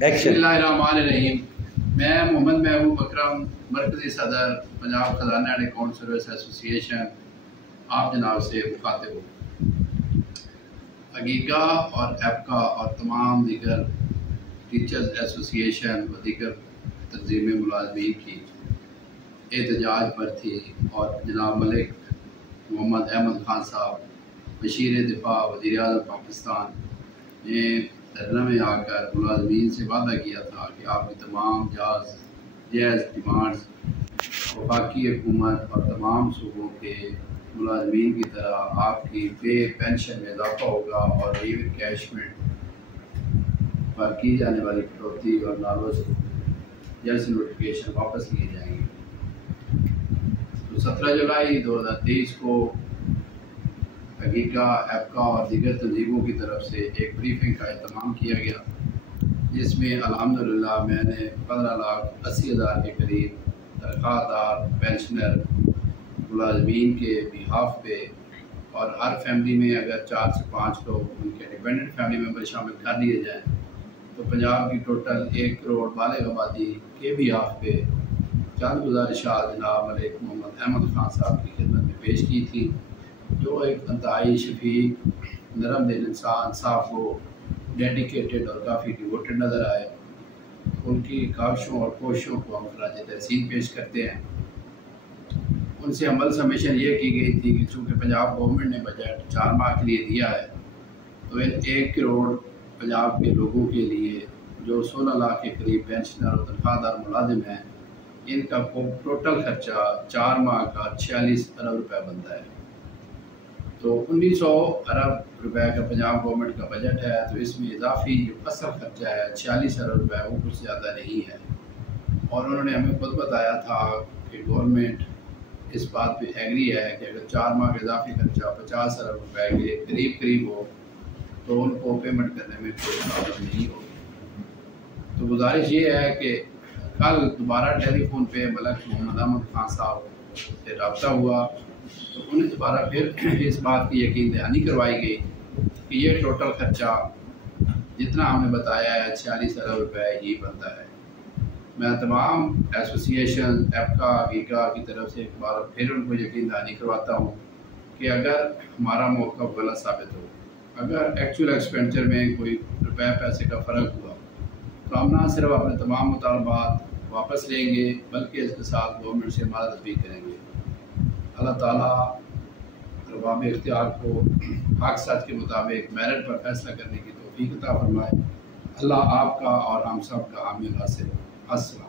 बिस्मिल्लाहिर्रहमानिर्रहीम। मैं मोहम्मद महबूब अकरम, मरकज़ी सदर पंजाब खजाना एंड अकाउंट सर्विस एसोसिएशन आप जनाब से मुखातिब हूँ। अगीगा और एपका और तमाम दीगर टीचर्स एसोसिएशन व दीगर तंजीमें मुलाजमीन की एहतजाज पर थी और जनाब मलिक मोहम्मद अहमद खान साहब वज़ीर दिफा वज़ीर आज़म पाकिस्तान ने धरना में आकर मुलाजमीन से वादा किया था कि आपकी तमाम जायज़ डिमांड्स वफाकी हुकूमत और तमाम सूबों के मुलाजमीन की तरह आपकी पे पेंशन में इजाफा होगा और लीव कैशमेंट पर की जाने वाली कटौती और नालोज जैसे नोटिफिकेशन वापस लिए जाएंगे। तो 17 जुलाई 2023 को अगीगा, एपका और दीगर तंजीमों की तरफ से एक ब्रीफिंग का एहतमाम किया गया, जिसमें अल्हम्दुलिल्लाह मैंने 15,80,000 के करीब दरख्वास्तदार पेंशनर मुलाजमीन के बिहाफ पे और हर फैमिली में अगर 4 से 5 लोग उनके डिपेंडेंट फैमिली मेम्बर शामिल कर लिए जाएँ तो पंजाब की टोटल 1 करोड़ बालिग आबादी के बिहाफ पे चंद गुजारिशात जनाब मलिक मोहम्मद अहमद खान साहब की खिदमत में पेश की थी, जो एक अंतहाई शफीक, नरम दिल इंसान, साफ वो, डेडिकेटेड और काफ़ी डिवोटेड नज़र आए। उनकी काविशों और कोशिशों को हम खराज तहसीन पेश करते हैं। उनसे अमल सबमिशन ये की गई थी कि चूँकि पंजाब गवर्नमेंट ने बजट 4 माह के लिए दिया है, तो इन 1 करोड़ पंजाब के लोगों के लिए जो 16 लाख के करीब पेंशनर और तनख्वाहदार मुलाजिम हैं, इनका टोटल खर्चा 4 माह का 46 अरब रुपये बनता है। तो 1900 अरब रुपए का पंजाब गवर्नमेंट का बजट है, तो इसमें इजाफी जो असल खर्चा है 46 अरब रुपए, वो कुछ ज़्यादा नहीं है। और उन्होंने हमें खुद बताया था कि गवर्नमेंट इस बात पे एग्री है कि अगर 4 माह का इजाफी खर्चा 50 अरब रुपए के करीब हो तो उनको पेमेंट करने में कोई प्रॉब्लम नहीं होगी। तो गुजारिश ये है कि कल दोबारा टेलीफोन पे मलिक मोहम्मद अहमद खान साहब से रब्ता हुआ तो उन्हें दोबारा फिर इस बात की यकीन दहानी करवाई गई कि ये टोटल खर्चा जितना हमने बताया है 46 अरब रुपये ही बनता है। मैं तमाम एसोसिएशन एपका अगीगा की तरफ से एक बार फिर उनको यकीन दहानी करवाता हूँ कि अगर हमारा मौक़िफ़ गलत साबित हो, अगर एक्चुअल एक्सपेंडिचर में कोई रुपये पैसे का फ़र्क हुआ तो हम ना सिर्फ अपने तमाम मुतालबात वापस लेंगे बल्कि इसके साथ गवर्नमेंट से मदद भी करेंगे। अल्लाह ताला अरबाब इख्तियार को हक सच के मुताबिक मेरिट पर फैसला करने की तौफीक अता फरमाए। अल्लाह आपका और हम सब का आमीन हासिल। अस्सलाम।